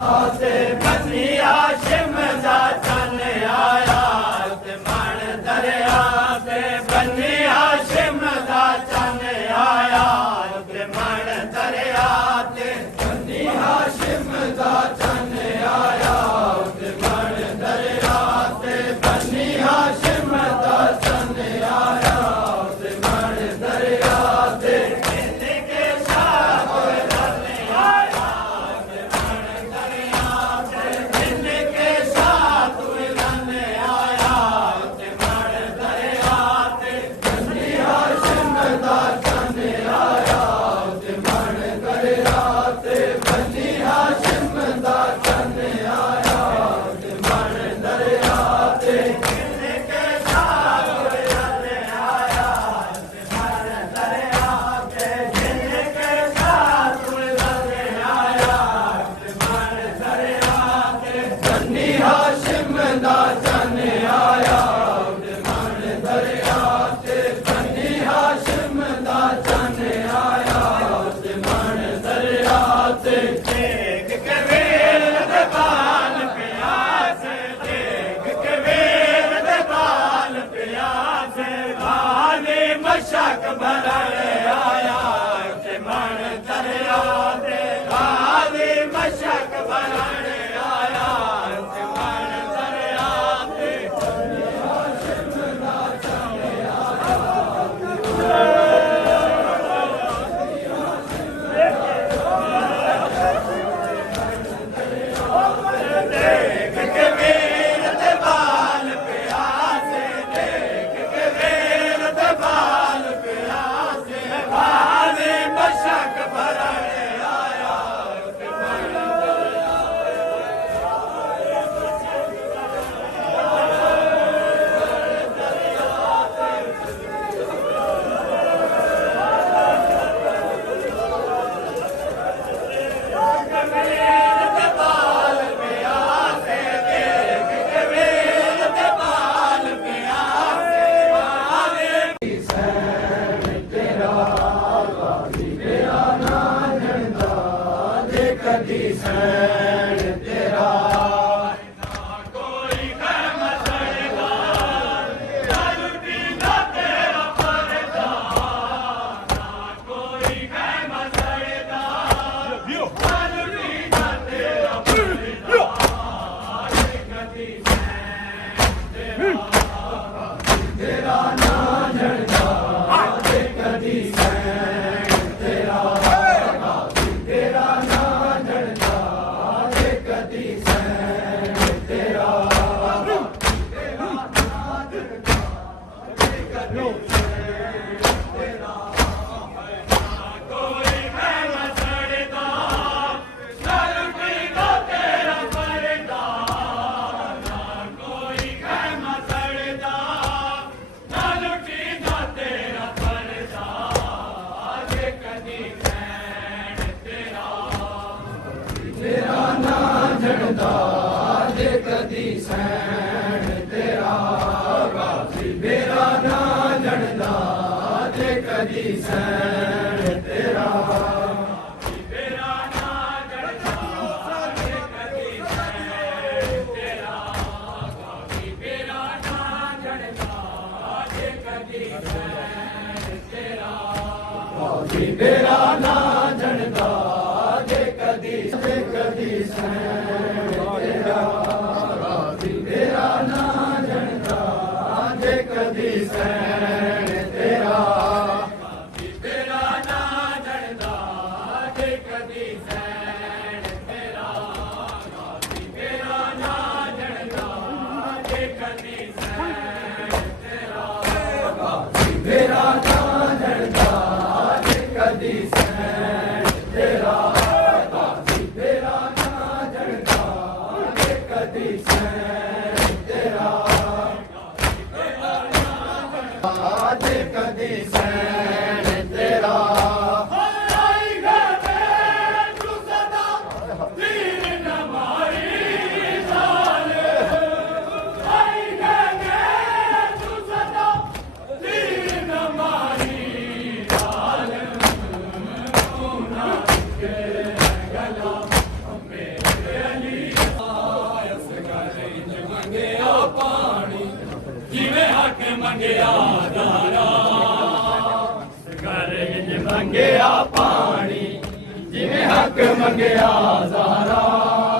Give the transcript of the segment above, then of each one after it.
बनी हाशिम दा चन आया ते मन दरिया ते बनी हाशिम दा चन आया ते मन दरिया ते बनी हाशिम दा चन आया ते मन दरिया ते बनी हाशिम दा चन आया ते मन दरिया ते मशक भरने आया ते मन दरिया ते गाली मशक भरने आया ते मन दरिया ते देख के वीर दे बाल प्यासे देख के वीर दे बाल प्यासे गाली मशक भरने आया ते मन दरिया कदी सैन तेरा ना कोई खैम सड़ेगा ना लुटीगा तेरा पर्दा ना कोई खैम सड़ेगा ना लुटीगा तेरा पर्दा कदी सैन तेरा ना झड़ता कदी सैन तेरा तेरा ना झड़ता कदी सैन तेरा तेरा ना झड़ता कदी सैन तेरा ना कोई खैम सड़ता ना लुटीगा तेरा पर्दा ना कोई खैम सड़ता ना लुटीगा तेरा पर्दा कदी सैन तेरा तेरा ना झड़ता जे कदी सैन तेरा गाजी मेरा ना झड़ता जे कदी सैन तेरा मेरा ना झड़ता जे कदी सैन तेरा गाजी मेरा ना झड़ता जे कदी सैन तेरा गाजी मेरा ना झड़ता जे कदी सैन तेरा गाजी मेरा ना झड़ता जे कदी सैन तेरा गाजी मेरा ना झड़ता जे कदी सैन तेरा गाजी मेरा ना झड़ता जे कदी सैन तेरा गाजी मेरा ना झड़ता जे कदी सैन तेरा गाजी मेरा ना झड़ता जे कदी सैन तेरा जे कदी सैन तेरा आई गए तू सदा तीर न मारी जाले आई गए तू सदा तीर न मारी जाले तू ना के गला मेरे ਮੰਗਿਆ ਜ਼ਾਹਰਾ ਘਰ ਇੰਜ ਮੰਗਿਆ ਪਾਣੀ ਜਿਵੇਂ ਹੱਕ ਮੰਗਿਆ ਜ਼ਾਹਰਾ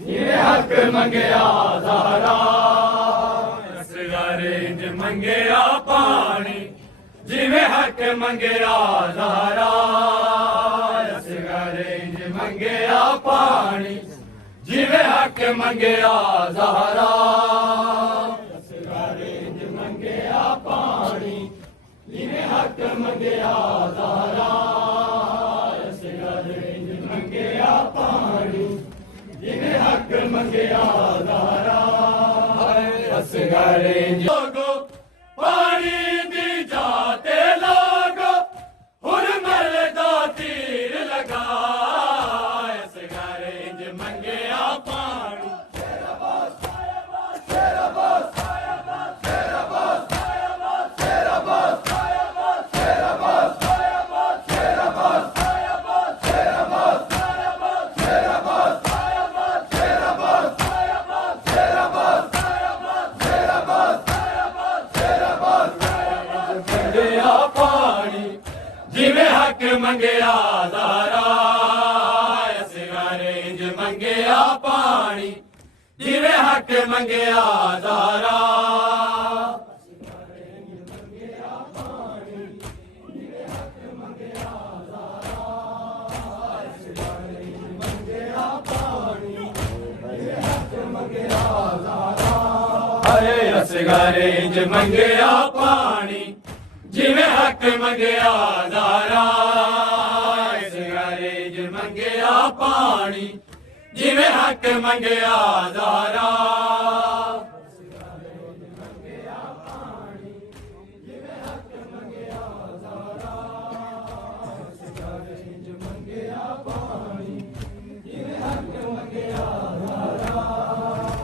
ਜਿਵੇਂ ਹੱਕ ਮੰਗਿਆ ਜ਼ਾਹਰਾ ਅਸਗਰ ਇੰਜ ਮੰਗਿਆ ਪਾਣੀ ਜਿਵੇਂ ਹੱਕ ਮੰਗਿਆ ਜ਼ਾਹਰਾ ਅਸਗਰ ਇੰਜ ਮੰਗਿਆ ਪਾਣੀ ਜਿਵੇਂ ਹੱਕ ਮੰਗਿਆ ਜ਼ਾਹਰਾ ਅਸਗਰ ਇੰਜ ਮੰਗਿਆ ਪਾਣੀ ਜਿਵੇਂ ਹੱਕ ਮੰਗਿਆ ਜ਼ਾਹਰਾ ਅਸਗਰ ਇੰਜ ਮੰਗਿਆ ਪਾਣੀ ਜਿਵੇਂ ਹੱਕ ਮੰਗਿਆ ਜ਼ਾਹਰਾ ਅਸਗਰ ਇੰਜ ਪਾਣੀ ਦੀ ਜਾਤੇ ਲੋਗੋ ਹੁਰਮਲ ਦਾ ਤੀਰ ਲਗਾ ਅਸਗਰ ਇੰਜ ਮੰਗਿਆ ਪਾਣੀ ਤੇਰਾ ਬੋਸ ਤੇਰਾ ਬੋਸ ਤੇਰਾ ਬੋਸ ਤੇਰਾ ਬੋਸ ਤੇਰਾ ਬੋਸ ਤੇਰਾ ਬੋਸ ਤੇਰਾ ਬੋਸ ਤੇਰਾ ਬੋਸ ਤੇਰਾ ਬੋਸ ਤੇਰਾ ਬੋਸ ਤੇਰਾ ਬੋਸ ਤੇਰਾ ਬੋਸ ਤੇਰਾ ਬੋਸ ਤੇਰਾ ਬੋਸ ਤੇਰਾ ਬੋਸ ਤੇਰਾ ਬੋਸ ਤੇਰਾ ਬੋਸ ਤੇਰਾ ਬੋਸ ਤੇਰਾ ਬੋਸ ਮੰਗਿਆ ਪਾਣੀ ਜਿਵੇਂ ਹੱਕ ਮੰਗਿਆ ਜ਼ਾਹਰਾ ਅਸਗਰ ਇੰਜ ਮੰਗਿਆ ਪਾਣੀ ਜਿਵੇਂ ਹੱਕ ਮੰਗਿਆ ਜ਼ਾਹਰਾ ਅਸਗਰ ਇੰਜ ਮੰਗਿਆ ਪਾਣੀ ਜਿਵੇਂ ਹੱਕ ਮੰਗਿਆ ਜ਼ਾਹਰਾ ਅਸਗਰ ਇੰਜ ਮੰਗਿਆ ਪਾਣੀ ਜਿਵੇਂ ਹੱਕ ਮੰਗਿਆ ਜ਼ਾਹਰਾ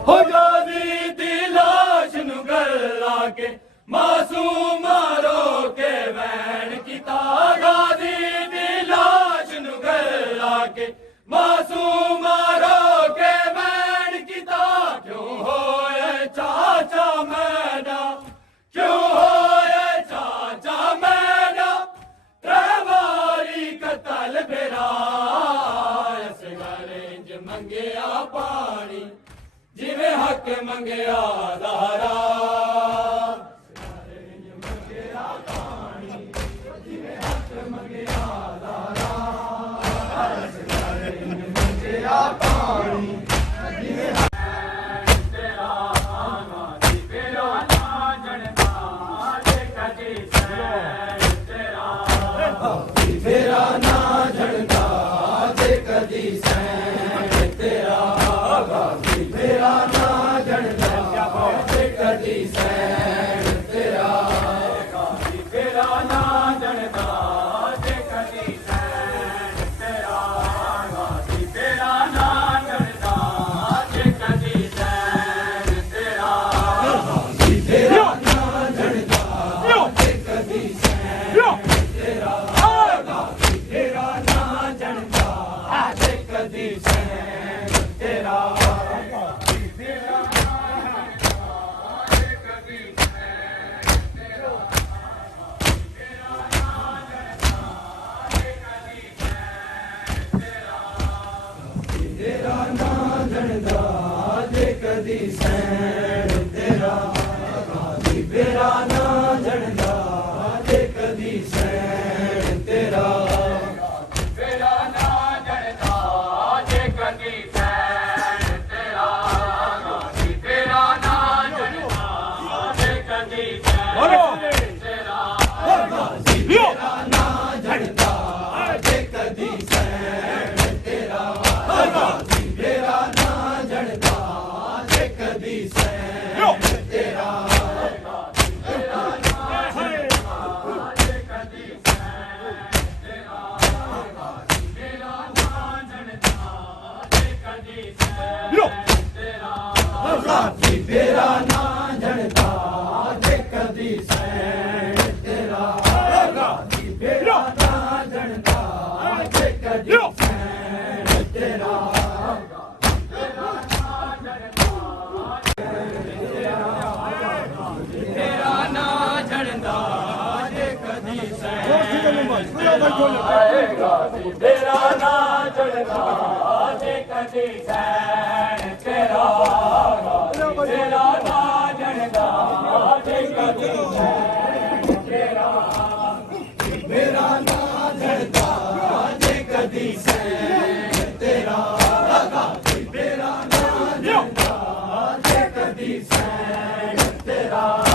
ਹੋ ਗਾਜ਼ੀ ਦੀ ਲਾਸ਼ ਨੂੰ ਗਲਾ ਕੇ ਮਾਸੂਮ ਰੋ ਕੇ ਵੈਣ ਕੀਤਾ ਗਾਜ਼ੀ ਦੀ ਲਾਸ਼ ਨੂੰ ਗਲਾ ਕੇ ਮਾਸੂਮ ਰੋ ਕੇ ਵੈਣ ਕੀਤਾ ਕਿਉਂ ਹੋਏ ਚਾਚਾ ਮੈਡਾ ਕਿਉਂ ਹੋਏ ਚਾਚਾ ਮੈਡਾ ਤਰੇ ਵਾਰੀ ਕਤਲ ਬੇਰਾ ਅਸਗਰ ਇੰਜ ਮੰਗਿਆ ਪਾਣੀ ਜਿਵੇਂ ਹੱਕ ਮੰਗਿਆ ਜ਼ਾਹਰਾ ਤੇਰਾ ਨਾ ਜਣਦਾ ਜੇ ਕਦੀ ਸੈਨ ਤੇਰਾ ਗਾਜ਼ੀ ਤੇਰਾ ਨਾ ਜਣਦਾ ਜੇ ਕਦੀ ਸੈਨ ਤੇਰਾ ਗਾਜ਼ੀ ਤੇਰਾ ਨਾ ਜਣਦਾ ਜੇ ਕਦੀ ਸੈਨ ਤੇਰਾ ਗਾਜ਼ੀ ਤੇਰਾ ਨਾ ਜਣਦਾ ਜੇ ਕਦੀ ਸੈਨ ਤੇਰਾ ਗਾਜ਼ੀ ਤੇਰਾ ਨਾ ਜਣਦਾ ਜੇ ਕਦੀ ਸੈਨ ਤੇਰਾ ਤੇਰਾ ਨਾ ਜਣਦਾ ਜੇ ਕਦੀ ਸੈਨ ਤੇਰਾ ਤੇਰਾ ਨਾ ਜਣਦਾ ਜੇ ਕਦੀ ਸੈਨ ਤੇਰਾ ਗਾਜ਼ੀ ਤੇਰਾ ਨਾ ਜਣਦਾ ਜੇ ਕਦੀ ਸੈਨ ਤੇਰਾ ਤੇਰਾ ਨਾ ਜਣਦਾ ਜੇ ਕਦੀ ਸੈਨ ਤੇਰਾ ਗਾਜ਼ੀ ਤੇਰਾ ਨਾ ਜਣਦਾ ਜੇ ਕਦੀ ਸੈਨ ਤੇਰਾ ਗਾਜ਼ੀ ਤੇਰਾ ਨਾ ਜਣਦਾ ਜੇ ਕਦੀ ਸੈਨ ਤੇਰਾ ਗਾਜ਼ੀ ਤੇਰਾ ਨਾ ਜਣਦਾ ਜੇ ਕਦੀ ਸੈਨ ਤੇਰਾ ਗਾਜ਼ੀ ਤੇਰਾ ਨਾਂ ਜਣਦਾ ਜੇ ਕਦੀ ਸੈਣ ਤੇਰਾ ਗਾਜ਼ੀ ਤੇਰਾ ਨਾਂ ਜਣਦਾ ਜੇ ਕਦੀ ਸੈਣ ਤੇਰਾ ਮੇਰਾ ਨਾਂ ਜਣਦਾ ਜੇ ਕਦੀ ਸੈਣ ਤੇਰਾ ਗਾਜ਼ੀ ਤੇਰਾ ਨਾਂ ਜਣਦਾ ਜੇ ਕਦੀ ਸੈਣ ਤੇਰਾ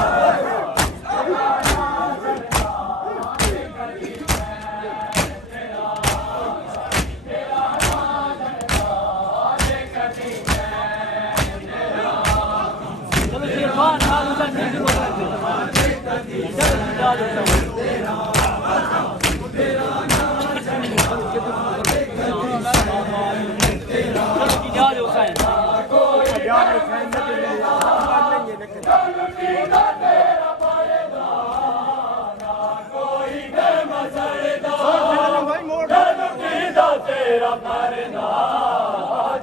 ਤੇਰਾ ਮਰਦਾ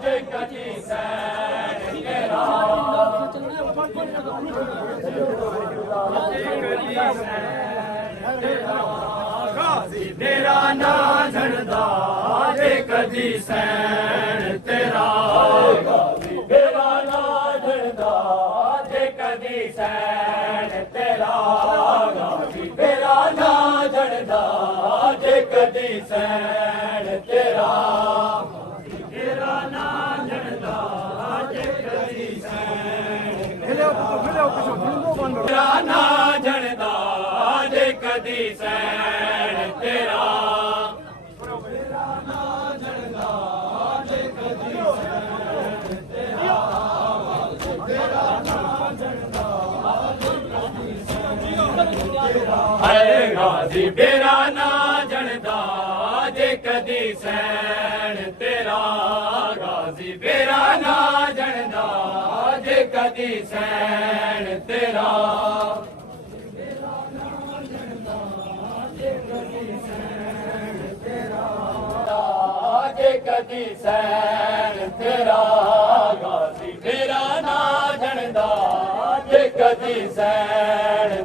ਜੇ ਕਦੀ ਸੈਣ ਤੇਰਾ ਗਾਜ਼ੀ ਤੇਰਾ ਨਾਂ ਜਣਦਾ ਜੇ ਕਦੀ ਸੈਣ ਤੇਰਾ ਗਾਜ਼ੀ ਤੇਰਾ ਨਾਂ ਜਣਦਾ ਜੇ ਕਦੀ ਸੈਣ ਤੇਰਾ ਗਾਜ਼ੀ ਤੇਰਾ ਨਾਂ ਜਣਦਾ ਜੇ ਕਦੀ ਸੈਣ ਤੇਰਾ ਤੇਰਾ ਨਾਂ ਜਣਦਾ ਜੇ ਕਦੀ ਸੈਣ ਤੇਰਾ ਨਾਂ ਜਣਦਾ ਜੇ ਕਦੀ ਸੈਣ ਤੇਰਾ ਹਾਏ ਗਾਜ਼ੀ ਤੇਰਾ ਨਾਂ ਜਣਦਾ ਜੇ ਕਦੀ ਸੈਣ ਤੇਰਾ ਗਾਜ਼ੀ ਤੇਰਾ ਨਾਂ ਜਣਦਾ ਜੇ ਕਦੀ ਸੈਣ ਤੇਰਾ ਜੇ ਕਦੀ ਸੈਣ ਤੇਰਾ ਗਾਜ਼ੀ ਤੇਰਾ ਨਾਂ ਜਣਦਾ ਜੇ ਕਦੀ ਸੈਣ